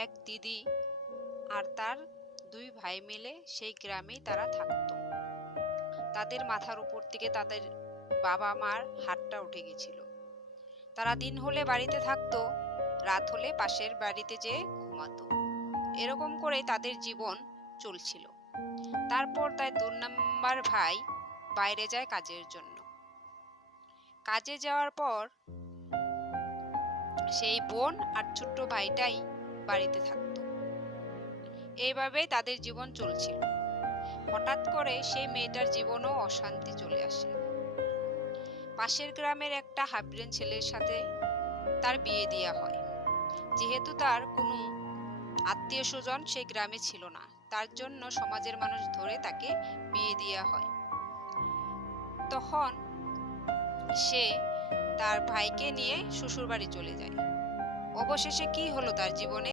এক দিদি আর তার দুই ভাই মিলে সেই গ্রামেই তারা থাকতো। তাদের মাথার উপর থেকে তাদের বাবা মার হাতটা উঠে গেছিল। তারা দিন হলে বাড়িতে থাকতো, রাত হলে পাশের বাড়িতে যেয়ে ঘুমাতো। এরকম করেই তাদের জীবন চলছিল। তারপর তার ২ নম্বর ভাই বাইরে যায় কাজের জন্য। কাজে যাওয়ার পর সেই বোন আর ছোট্ট ভাইটাই বাড়িতে থাকতো। এইভাবেই তাদের জীবন চলছিল। হঠাৎ করে সেই মেয়েটার জীবনেও অশান্তি চলে আসে। পাশের গ্রামের একটা হাবড়েন ছেলের সাথে তার বিয়ে দেওয়া হয়। যেহেতু তার কোনো আত্মীয় স্বজন সেই গ্রামে ছিল না, তার জন্য সমাজের মানুষ ধরে তাকে বিয়ে দেওয়া হয়। তখন সে তার ভাইকে নিয়ে শ্বশুর বাড়ি চলে যায়। অবশেষে কি হলো তার জীবনে?